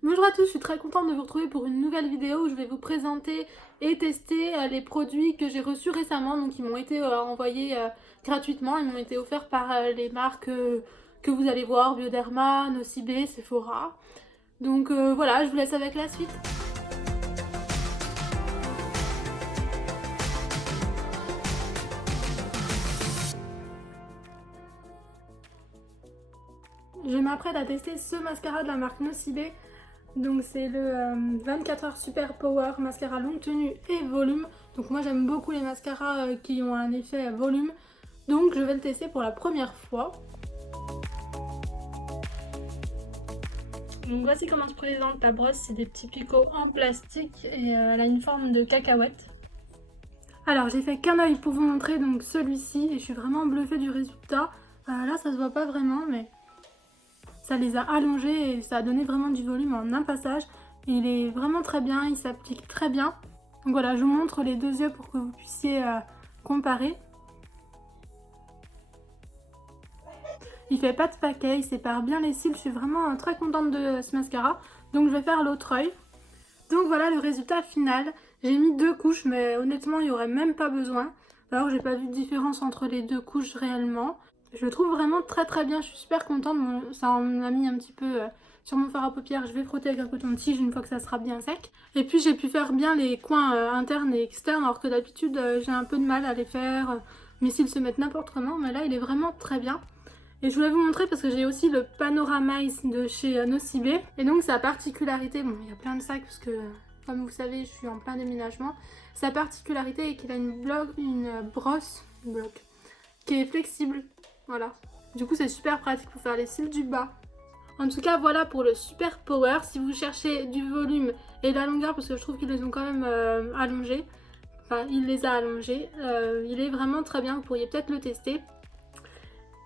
Bonjour à tous, je suis très contente de vous retrouver pour une nouvelle vidéo où je vais vous présenter et tester les produits que j'ai reçus récemment. Donc ils m'ont été envoyés gratuitement, ils m'ont été offerts par les marques que vous allez voir, Bioderma, Nocibé, Sephora. Donc voilà, je vous laisse avec la suite. Je m'apprête à tester ce mascara de la marque Nocibé. Donc c'est le 24 heures Super Power mascara longue tenue et volume. Donc moi j'aime beaucoup les mascaras qui ont un effet volume. Donc je vais le tester pour la première fois. Donc voici comment se présente la brosse, c'est des petits picots en plastique et elle a une forme de cacahuète. Alors j'ai fait qu'un œil pour vous montrer donc celui-ci et je suis vraiment bluffée du résultat. Là ça se voit pas vraiment mais ça les a allongés et ça a donné vraiment du volume en un passage. Il est vraiment très bien, il s'applique très bien. Donc voilà, je vous montre les deux yeux pour que vous puissiez comparer. Il fait pas de paquet, il sépare bien les cils, je suis vraiment très contente de ce mascara. Donc je vais faire l'autre œil. Donc voilà le résultat final. J'ai mis 2 couches mais honnêtement il n'y aurait même pas besoin. Alors j'ai pas vu de différence entre les 2 couches réellement. Je le trouve vraiment très bien, je suis super contente. Ça en a mis un petit peu sur mon fard à paupières. Je vais frotter avec un coton-tige une fois que ça sera bien sec. Et puis j'ai pu faire bien les coins internes et externes alors que d'habitude j'ai un peu de mal à les faire. Mes cils se mettent n'importe comment mais là il est vraiment très bien. Et je voulais vous montrer parce que j'ai aussi le Panoramize de chez Nocibé. Et donc sa particularité, bon il y a plein de sacs parce que comme vous savez je suis en plein déménagement. Sa particularité est qu'il a une brosse qui est flexible. Voilà. Du coup c'est super pratique pour faire les cils du bas. En tout cas voilà pour le Super Power. Si vous cherchez du volume et de la longueur parce que je trouve qu'ils les ont quand même allongés. Enfin il les a allongés. Il est vraiment très bien, vous pourriez peut-être le tester.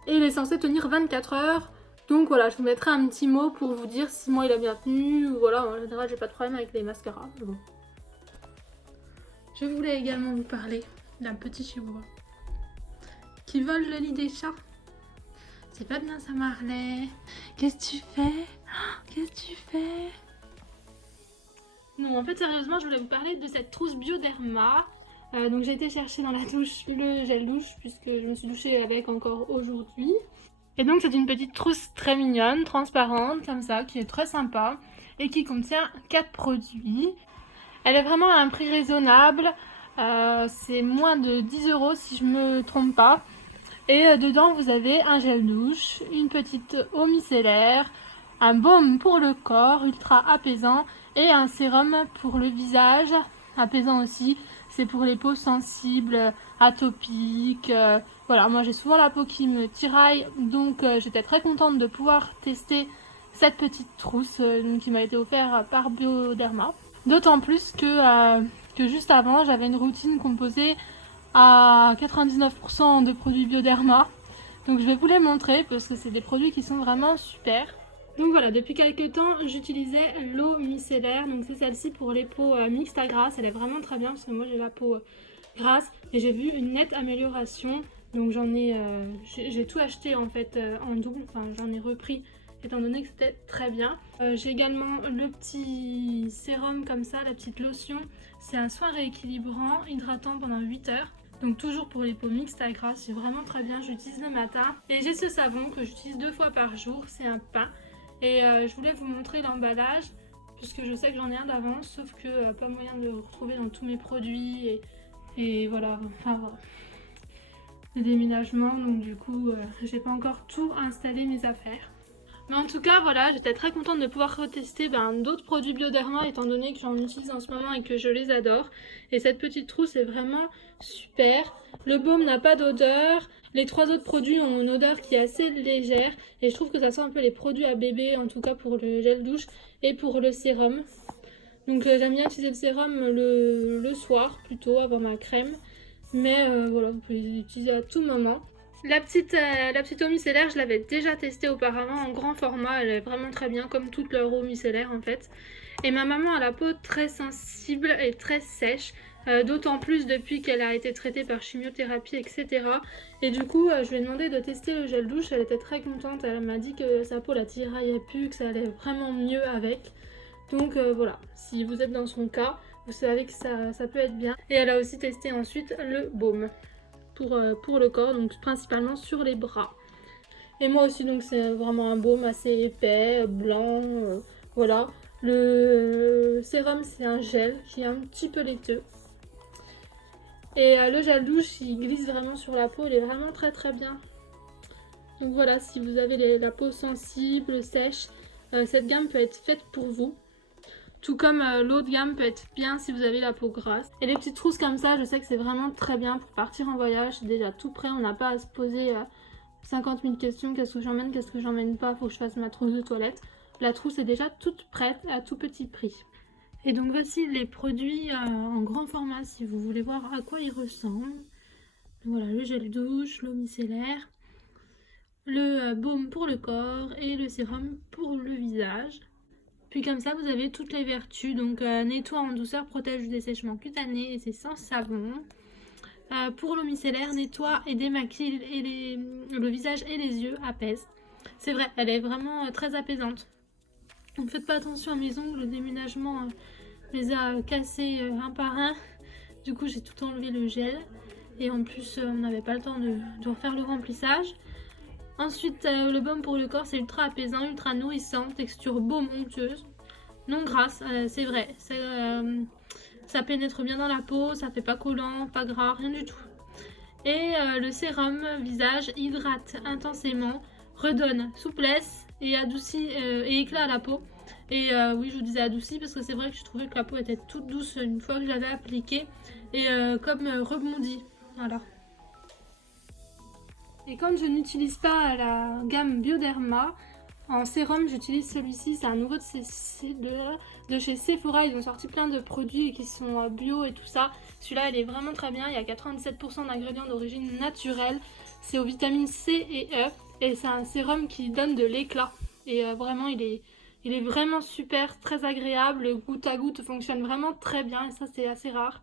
Et il est censé tenir 24 heures. Donc voilà, je vous mettrai un petit mot pour vous dire si moi il a bien tenu. Ou voilà, en général j'ai pas de problème avec les mascaras. Bon. Je voulais également vous parler d'un petit chihuahua qui vole le lit des chats. C'est pas bien ça, Marley. Qu'est-ce que tu fais? Qu'est-ce que tu fais? Non, en fait sérieusement je voulais vous parler de cette trousse Bioderma. Donc j'ai été chercher dans la douche le gel douche puisque je me suis douchée avec encore aujourd'hui. Et donc c'est une petite trousse très mignonne, transparente comme ça, qui est très sympa et qui contient 4 produits. Elle est vraiment à un prix raisonnable, c'est moins de 10 € si je me trompe pas. Et dedans vous avez un gel douche, une petite eau micellaire, un baume pour le corps ultra apaisant et un sérum pour le visage apaisant aussi. C'est pour les peaux sensibles, atopiques. Voilà, moi j'ai souvent la peau qui me tiraille, donc j'étais très contente de pouvoir tester cette petite trousse qui m'a été offerte par Bioderma. D'autant plus que juste avant, j'avais une routine composée à 99% de produits Bioderma. Donc je vais vous les montrer parce que c'est des produits qui sont vraiment super. Donc voilà, depuis quelques temps, j'utilisais l'eau micellaire. Donc c'est celle-ci pour les peaux mixtes à grasse. Elle est vraiment très bien parce que moi j'ai la peau grasse et j'ai vu une nette amélioration. Donc j'ai tout acheté en fait en double. Enfin j'en ai repris étant donné que c'était très bien. J'ai également le petit sérum comme ça, la petite lotion. C'est un soin rééquilibrant, hydratant pendant 8 heures. Donc toujours pour les peaux mixtes à grasse, c'est vraiment très bien, j'utilise le matin. Et j'ai ce savon que j'utilise 2 fois par jour, c'est un pain. Et je voulais vous montrer l'emballage, puisque je sais que j'en ai un d'avance, sauf que pas moyen de le retrouver dans tous mes produits. Et voilà, enfin voilà. Le déménagement, donc du coup j'ai pas encore tout installé mes affaires. Mais en tout cas voilà, j'étais très contente de pouvoir retester d'autres produits Bioderma étant donné que j'en utilise en ce moment et que je les adore. Et cette petite trousse est vraiment super. Le baume n'a pas d'odeur. Les 3 autres produits ont une odeur qui est assez légère. Et je trouve que ça sent un peu les produits à bébé, en tout cas pour le gel douche et pour le sérum. Donc j'aime bien utiliser le sérum le soir plutôt avant ma crème. Mais voilà, vous pouvez les utiliser à tout moment. La petite eau micellaire, je l'avais déjà testée auparavant en grand format, elle est vraiment très bien comme toute leur eau micellaire en fait. Et ma maman a la peau très sensible et très sèche, d'autant plus depuis qu'elle a été traitée par chimiothérapie, etc. Et du coup, je lui ai demandé de tester le gel douche, elle était très contente, elle m'a dit que sa peau la tiraillait plus, que ça allait vraiment mieux avec. Donc voilà, si vous êtes dans son cas, vous savez que ça peut être bien. Et elle a aussi testé ensuite le baume pour le corps, donc principalement sur les bras. Et moi aussi, donc c'est vraiment un baume assez épais, blanc, voilà. Le sérum, c'est un gel qui est un petit peu laiteux. Et le gel douche, il glisse vraiment sur la peau, il est vraiment très très bien. Donc voilà, si vous avez la peau sensible, sèche, cette gamme peut être faite pour vous. Tout comme l'autre gamme peut être bien si vous avez la peau grasse. Et les petites trousses comme ça, je sais que c'est vraiment très bien pour partir en voyage. C'est déjà tout prêt, on n'a pas à se poser 50 000 questions. Qu'est-ce que j'emmène pas, faut que je fasse ma trousse de toilette. La trousse est déjà toute prête à tout petit prix. Et donc voici les produits en grand format si vous voulez voir à quoi ils ressemblent. Voilà, le gel douche, l'eau micellaire, le baume pour le corps et le sérum pour le visage. Puis comme ça, vous avez toutes les vertus. Donc nettoie en douceur, protège du dessèchement cutané et c'est sans savon. Pour l'eau micellaire, nettoie et démaquille le visage et les yeux, apaise. C'est vrai, elle est vraiment très apaisante. Ne faites pas attention à mes ongles, le déménagement les a cassés un par un. Du coup, j'ai tout enlevé le gel. Et en plus, on n'avait pas le temps de refaire le remplissage. Ensuite, le baume pour le corps, c'est ultra apaisant, ultra nourrissant, texture baume onctueuse, non grasse, c'est vrai. Ça pénètre bien dans la peau, ça fait pas collant, pas gras, rien du tout. Et le sérum visage hydrate intensément, redonne souplesse et adoucit et éclat à la peau. Et oui, je vous disais adouci parce que c'est vrai que je trouvais que la peau était toute douce une fois que je l'avais appliquée et comme rebondie. Voilà. Et comme je n'utilise pas la gamme Bioderma, en sérum j'utilise celui-ci, c'est un nouveau de chez Sephora. Ils ont sorti plein de produits qui sont bio et tout ça. Celui-là il est vraiment très bien, il y a 97% d'ingrédients d'origine naturelle. C'est aux vitamines C et E et c'est un sérum qui donne de l'éclat. Et vraiment il est vraiment super, très agréable, le goutte à goutte fonctionne vraiment très bien et ça c'est assez rare.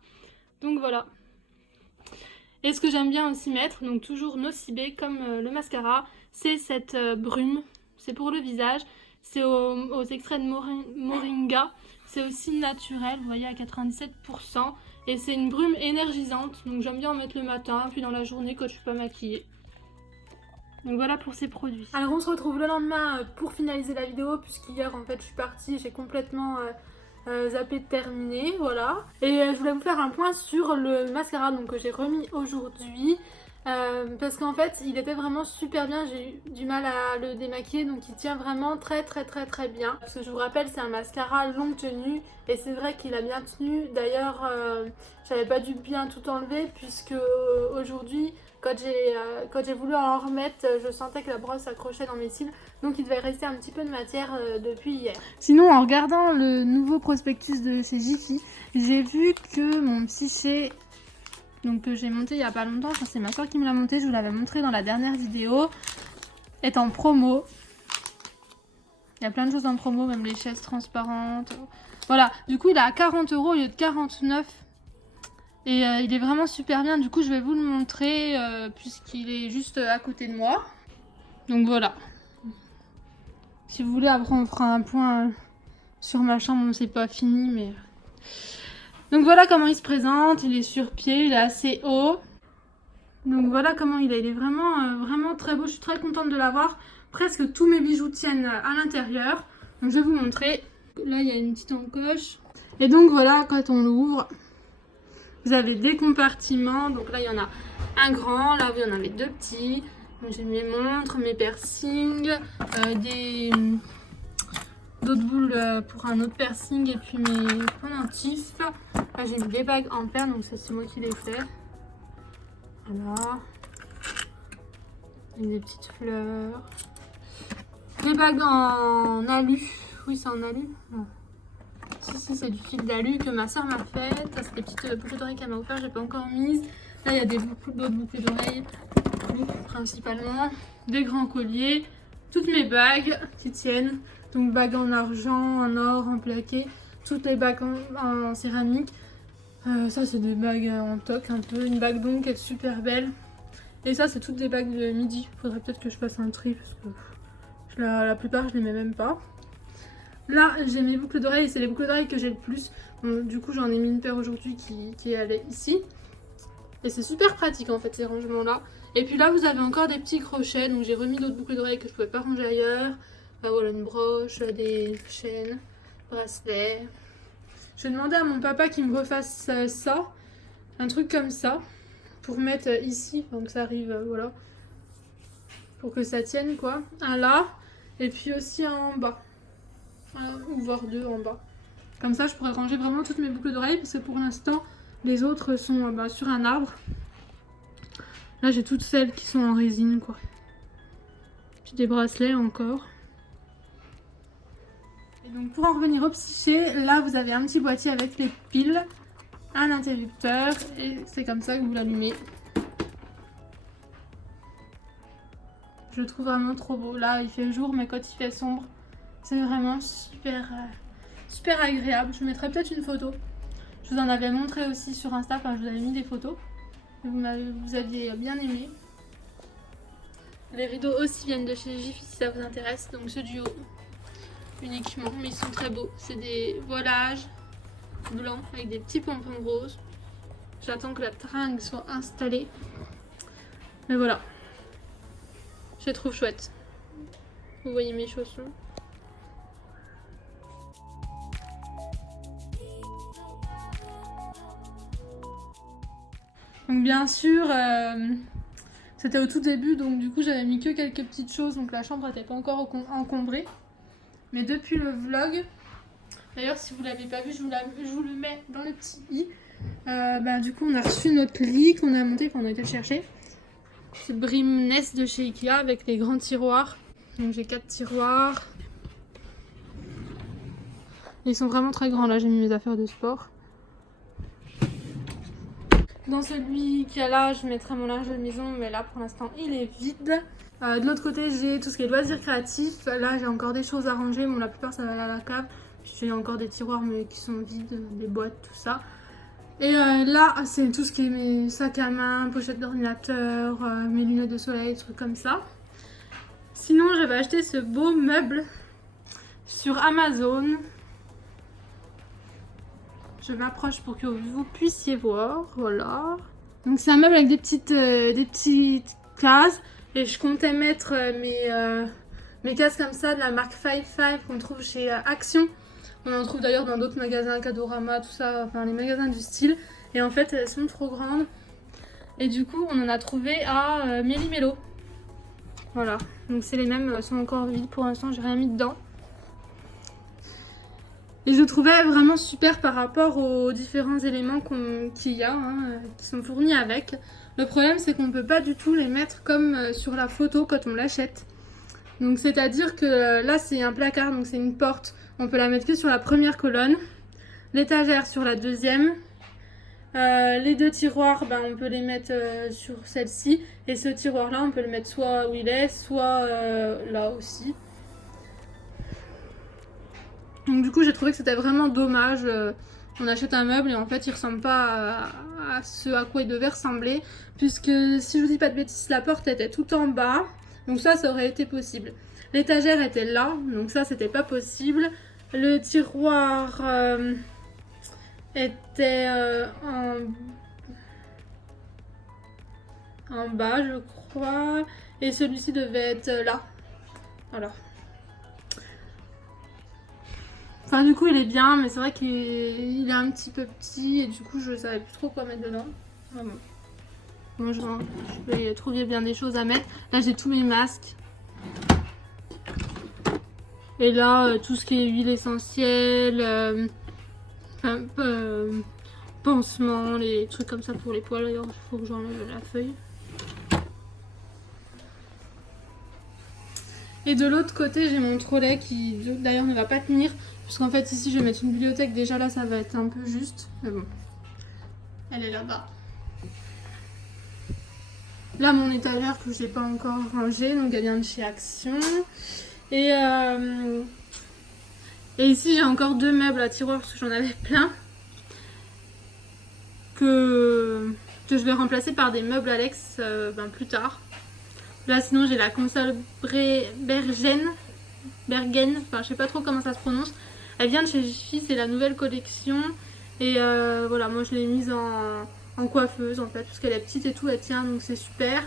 Donc voilà. Et ce que j'aime bien aussi mettre, donc toujours Nocibé comme le mascara, c'est cette brume. C'est pour le visage, c'est aux extraits de moringa. C'est aussi naturel, vous voyez, à 97%. Et c'est une brume énergisante, donc j'aime bien en mettre le matin, puis dans la journée quand je suis pas maquillée. Donc voilà pour ces produits. Alors on se retrouve le lendemain pour finaliser la vidéo, puisqu'hier en fait je suis partie, j'ai complètement zappé de terminer, voilà. Et je voulais vous faire un point sur le mascara donc, que j'ai remis aujourd'hui. Parce qu'en fait il était vraiment super bien, j'ai eu du mal à le démaquiller, donc il tient vraiment très bien. Parce que je vous rappelle, c'est un mascara longue tenue et c'est vrai qu'il a bien tenu. D'ailleurs j'avais pas dû bien tout enlever puisque aujourd'hui quand j'ai voulu en remettre, je sentais que la brosse s'accrochait dans mes cils, donc il devait rester un petit peu de matière depuis hier. Sinon, en regardant le nouveau prospectus de chez Jiffy, j'ai vu que mon psyché, donc que j'ai monté il y a pas longtemps, c'est ma soeur qui me l'a monté, je vous l'avais montré dans la dernière vidéo, est en promo. Il y a plein de choses en promo, même les chaises transparentes. Voilà, du coup il est à 40 € au lieu de 49 €. Et il est vraiment super bien, du coup je vais vous le montrer puisqu'il est juste à côté de moi. Donc voilà. Si vous voulez, après on fera un point sur ma chambre, bon, c'est pas fini mais... Donc voilà comment il se présente, il est sur pied, il est assez haut. Donc voilà comment il est vraiment très beau, je suis très contente de l'avoir. Presque tous mes bijoux tiennent à l'intérieur. Donc je vais vous montrer. Là il y a une petite encoche. Et donc voilà, quand on l'ouvre... Vous avez des compartiments, donc là il y en a un grand, là il y en avait deux petits. J'ai mes montres, mes piercings, d'autres boules pour un autre piercing et puis mes pendentifs. Là j'ai mis des bagues en perles, donc c'est moi qui les fais. Voilà. Et des petites fleurs. Des bagues en alu. Oui, c'est en alu. Non. Si, c'est du fil d'alu que ma soeur m'a fait. Ça, c'est des petites boucles d'oreilles qu'elle m'a offert, j'ai pas encore mises. Là, il y a d'autres boucles d'oreilles, principalement. Des grands colliers. Toutes mes bagues qui tiennent. Donc, bagues en argent, en or, en plaqué. Toutes les bagues en céramique. Ça, c'est des bagues en toc un peu. Une bague donc qui est super belle. Et ça, c'est toutes des bagues de midi. Faudrait peut-être que je fasse un tri parce que la plupart, je les mets même pas. Là, j'ai mes boucles d'oreilles, c'est les boucles d'oreilles que j'ai le plus. Bon, du coup, j'en ai mis une paire aujourd'hui qui est allée ici. Et c'est super pratique en fait ces rangements-là. Et puis là, vous avez encore des petits crochets. Donc j'ai remis d'autres boucles d'oreilles que je pouvais pas ranger ailleurs. Bah voilà, une broche, des chaînes, bracelets. Je vais demander à mon papa qu'il me refasse ça. Un truc comme ça. Pour mettre ici, donc ça arrive, voilà. Pour que ça tienne quoi. Un là. Et puis aussi un en bas. Ou voire deux en bas. Comme ça, je pourrais ranger vraiment toutes mes boucles d'oreilles. Parce que pour l'instant, les autres sont sur un arbre. Là, j'ai toutes celles qui sont en résine, quoi. Puis des bracelets encore. Et donc, pour en revenir au psyché, là, vous avez un petit boîtier avec les piles, un interrupteur, et c'est comme ça que vous l'allumez. Je le trouve vraiment trop beau. Là, il fait jour, mais quand il fait sombre, c'est vraiment super, super agréable. Je mettrai peut-être une photo. Je vous en avais montré aussi sur Insta quand je vous avais mis des photos. Vous aviez bien aimé. Les rideaux aussi viennent de chez Jiffy si ça vous intéresse. Donc ceux du haut uniquement. Mais ils sont très beaux. C'est des voilages blancs avec des petits pompons roses. J'attends que la tringle soit installée. Mais voilà. Je les trouve chouettes. Vous voyez mes chaussons. Donc bien sûr, c'était au tout début, donc du coup j'avais mis que quelques petites choses, donc la chambre n'était pas encore encombrée. Mais depuis le vlog, d'ailleurs si vous l'avez pas vu, je vous le mets dans le petit i. Du coup on a reçu notre lit qu'on a monté, enfin on a été le chercher. C'est Brimness de chez Ikea avec les grands tiroirs. Donc j'ai 4 tiroirs. Ils sont vraiment très grands, là j'ai mis mes affaires de sport. Dans celui qui a là, je mettrai mon linge de maison, mais là pour l'instant il est vide. De l'autre côté, j'ai tout ce qui est loisirs créatifs. Là, j'ai encore des choses à ranger. Bon, la plupart ça va aller à la cave. Puis j'ai encore des tiroirs mais qui sont vides, des boîtes, tout ça. Et là, c'est tout ce qui est mes sacs à main, pochettes d'ordinateur, mes lunettes de soleil, trucs comme ça. Sinon, j'avais acheté ce beau meuble sur Amazon. Je m'approche pour que vous puissiez voir, voilà. Donc c'est un meuble avec des petites cases. Et je comptais mettre mes cases comme ça de la marque 55 qu'on trouve chez Action. On en trouve d'ailleurs dans d'autres magasins, Cadorama, tout ça, enfin les magasins du style. Et en fait elles sont trop grandes. Et du coup on en a trouvé à Méli-Mélo. Voilà, donc c'est les mêmes, elles sont encore vides pour l'instant, j'ai rien mis dedans. Et je trouvais vraiment super par rapport aux différents éléments qu'il y a, qui sont fournis avec. Le problème c'est qu'on ne peut pas du tout les mettre comme sur la photo quand on l'achète. Donc c'est à dire que là c'est un placard, donc c'est une porte. On peut la mettre que sur la première colonne. L'étagère sur la deuxième. Les deux tiroirs, on peut les mettre sur celle-ci. Et ce tiroir là on peut le mettre soit où il est, soit là aussi. Donc du coup j'ai trouvé que c'était vraiment dommage, on achète un meuble et en fait il ressemble pas à ce à quoi il devait ressembler. Puisque si je vous dis pas de bêtises, la porte était tout en bas, donc ça aurait été possible. L'étagère était là, donc ça c'était pas possible. Le tiroir était en bas je crois. Et celui-ci devait être là, voilà. Enfin du coup il est bien, mais c'est vrai qu'il est un petit peu petit et du coup je savais plus trop quoi mettre dedans. Vraiment. Moi je vais trouver bien des choses à mettre. Là j'ai tous mes masques. Et là tout ce qui est huile essentielle, pansements, les trucs comme ça pour les poils. D'ailleurs il faut que j'enlève la feuille. Et de l'autre côté j'ai mon trolley qui d'ailleurs ne va pas tenir. Parce qu'en fait ici je vais mettre une bibliothèque, déjà là ça va être un peu juste. Mais bon, elle est là-bas. Là mon étagère que je n'ai pas encore rangée, donc elle vient de chez Action. Et ici j'ai encore 2 meubles à tiroir parce que j'en avais plein. Que je vais remplacer par des meubles Alex plus tard. Là sinon j'ai la console Bergène Bergen, enfin je sais pas trop comment ça se prononce. Elle vient de chez Jiffy, c'est la nouvelle collection. Et voilà, moi je l'ai mise en coiffeuse en fait, parce qu'elle est petite et tout, elle tient, donc c'est super.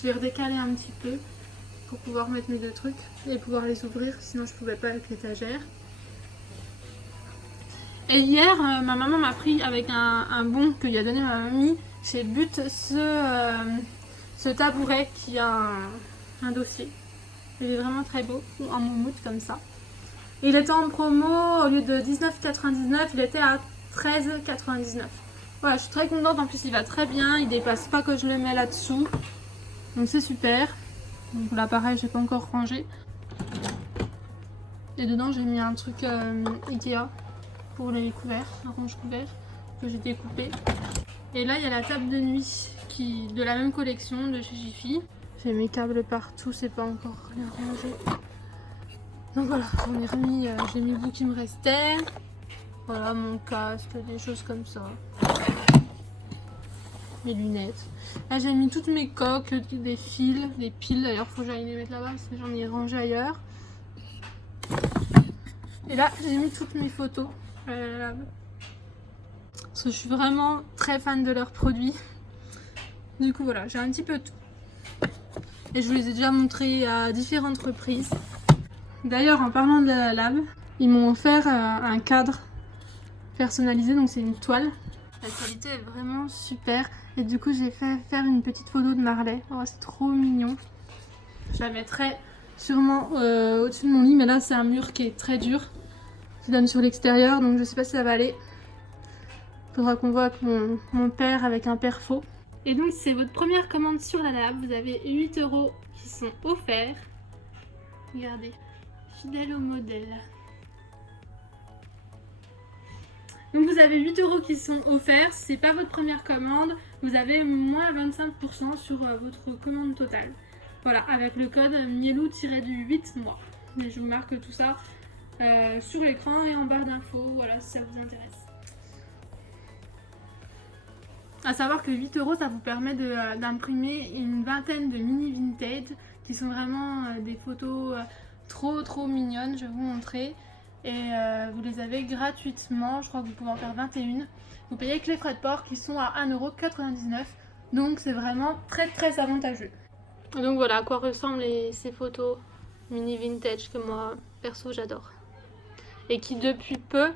Je l'ai redécalée un petit peu pour pouvoir mettre mes deux trucs et pouvoir les ouvrir, sinon je pouvais pas avec l'étagère. Et hier, ma maman m'a pris avec un bon que lui a donné ma mamie chez But ce tabouret qui a un dossier. Il est vraiment très beau, en moumoute comme ça. Il était en promo, au lieu de 19,99, il était à 13,99. Voilà, je suis très contente, en plus il va très bien, il dépasse pas quand je le mets là-dessous. Donc c'est super. Donc là pareil, j'ai pas encore rangé. Et dedans j'ai mis un truc Ikea pour les couverts, un range couvert que j'ai découpé. Et là il y a la table de nuit de la même collection de chez Jiffy. J'ai mes câbles partout, c'est pas encore bien rangé. Donc voilà, j'en ai remis, j'ai mis le bout qui me restait. Voilà, mon casque, des choses comme ça. Mes lunettes. Là j'ai mis toutes mes coques, des fils, des piles. D'ailleurs faut que j'aille les mettre là-bas parce que j'en ai rangé ailleurs. Et là j'ai mis toutes mes photos. Parce que je suis vraiment très fan de leurs produits. Du coup voilà, j'ai un petit peu tout. Et je vous les ai déjà montrés à différentes reprises. D'ailleurs, en parlant de la lab, ils m'ont offert un cadre personnalisé, donc c'est une toile. La qualité est vraiment super. Et du coup, j'ai fait faire une petite photo de Marley. Oh, c'est trop mignon. Je la mettrai sûrement au-dessus de mon lit, mais là, c'est un mur qui est très dur. qui donne sur l'extérieur, donc je sais pas si ça va aller. Faudra qu'on voit avec mon père avec un père faux. Et donc c'est votre première commande sur la lab, vous avez 8 € qui sont offerts. Regardez, fidèle au modèle. Donc vous avez 8 € qui sont offerts, si c'est pas votre première commande, vous avez moins 25% sur votre commande totale. Voilà, avec le code Mielou-8 mois. Et je vous marque tout ça sur l'écran et en barre d'infos, voilà, si ça vous intéresse. A savoir que 8 € ça vous permet d'imprimer une vingtaine de mini vintage qui sont vraiment des photos trop mignonnes, je vais vous montrer. Et vous les avez gratuitement, je crois que vous pouvez en faire 21. Vous payez que les frais de port qui sont à 1,99 €, donc c'est vraiment très avantageux. Et donc voilà à quoi ressemblent ces photos mini vintage que moi perso j'adore. Et qui depuis peu,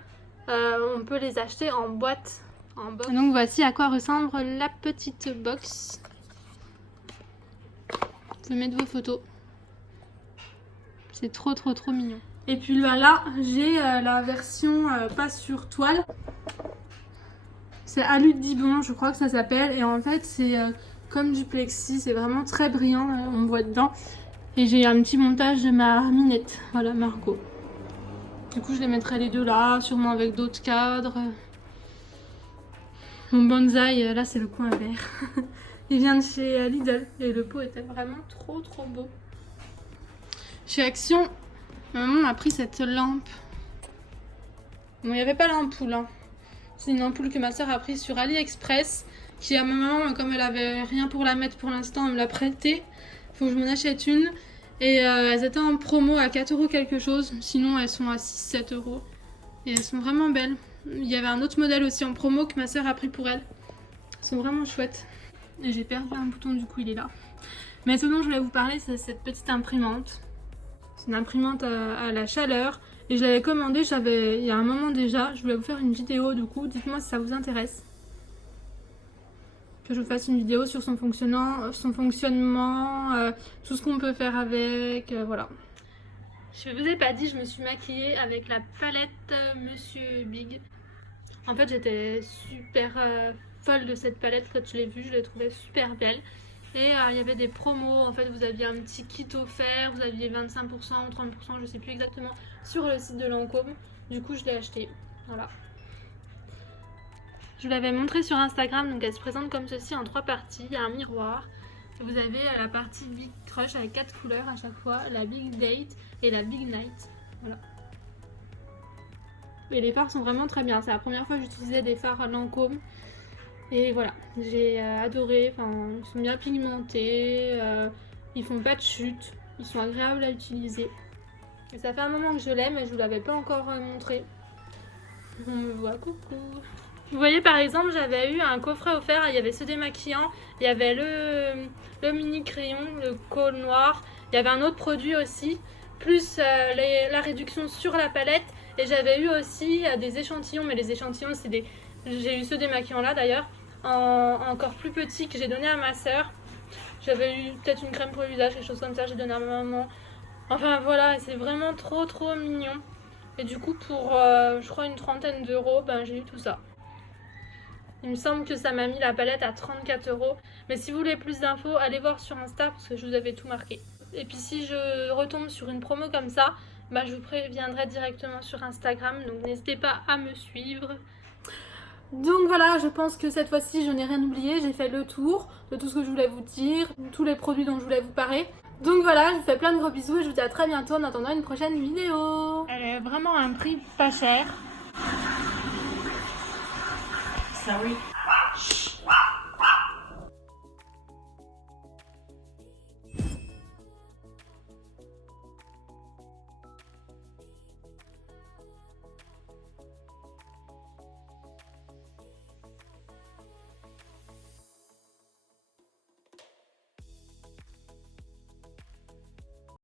on peut les acheter en boîte. Donc voici à quoi ressemble la petite box. Vous pouvez mettre vos photos. C'est trop mignon. Et puis là, j'ai la version pas sur toile. C'est Alu Dibon, je crois que ça s'appelle. Et en fait, c'est comme du plexi, c'est vraiment très brillant, on voit dedans. Et j'ai un petit montage de ma minette, voilà, Margot. Du coup, je les mettrai les deux là, sûrement avec d'autres cadres. Mon bonsaï, là, c'est le coin vert. Il vient de chez Lidl et le pot était vraiment trop beau. Chez Action, maman m'a pris cette lampe. Bon, il n'y avait pas l'ampoule, hein. C'est une ampoule que ma soeur a prise sur AliExpress. Qui à ma maman, comme elle avait rien pour la mettre pour l'instant, elle me l'a prêtée. Faut que je m'en achète une. Et elles étaient en promo à 4 € quelque chose. Sinon, elles sont à 6-7 €. Et elles sont vraiment belles. Il y avait un autre modèle aussi en promo que ma soeur a pris pour elle. Elles sont vraiment chouettes. Et j'ai perdu un bouton, du coup il est là. Mais ce dont je voulais vous parler, c'est cette petite imprimante. C'est une imprimante à la chaleur. Et je l'avais commandée, il y a un moment déjà. Je voulais vous faire une vidéo, du coup, dites-moi si ça vous intéresse. Que je vous fasse une vidéo sur son fonctionnement, tout ce qu'on peut faire avec, voilà. Je vous ai pas dit, je me suis maquillée avec la palette Monsieur Big. En fait, j'étais super folle de cette palette quand je l'ai vue, je l'ai trouvée super belle. Et il y avait des promos, en fait vous aviez un petit kit offert, vous aviez 25% ou 30%, je sais plus exactement, sur le site de Lancôme. Du coup je l'ai acheté, voilà. Je vous l'avais montré sur Instagram, donc elle se présente comme ceci en 3 parties. Il y a un miroir, et vous avez la partie Big Crush avec 4 couleurs à chaque fois, la Big Date et la Big Night, voilà. Et les fards sont vraiment très bien, c'est la première fois que j'utilisais des fards Lancôme. Et voilà, j'ai adoré, enfin, ils sont bien pigmentés, ils font pas de chute, ils sont agréables à utiliser. Et ça fait un moment que je l'ai, mais je vous l'avais pas encore montré. On me voit, coucou. Vous voyez par exemple, j'avais eu un coffret offert, il y avait ce démaquillant, il y avait le mini crayon, le col noir, il y avait un autre produit aussi, plus la réduction sur la palette, et j'avais eu aussi des échantillons, mais les échantillons c'est des... J'ai eu ce démaquillant là d'ailleurs, encore plus petit que j'ai donné à ma soeur. J'avais eu peut-être une crème pour le visage, quelque chose comme ça, j'ai donné à ma maman. Enfin voilà, c'est vraiment trop mignon. Et du coup pour je crois une trentaine d'euros, ben, j'ai eu tout ça. Il me semble que ça m'a mis la palette à 34 euros. Mais si vous voulez plus d'infos, allez voir sur Insta parce que je vous avais tout marqué. Et puis si je retombe sur une promo comme ça, bah, je vous préviendrai directement sur Instagram. Donc n'hésitez pas à me suivre. Donc voilà, je pense que cette fois-ci, je n'ai rien oublié. J'ai fait le tour de tout ce que je voulais vous dire, tous les produits dont je voulais vous parler. Donc voilà, je vous fais plein de gros bisous et je vous dis à très bientôt en attendant une prochaine vidéo. Elle est vraiment à un prix pas cher. Ça oui. Chut.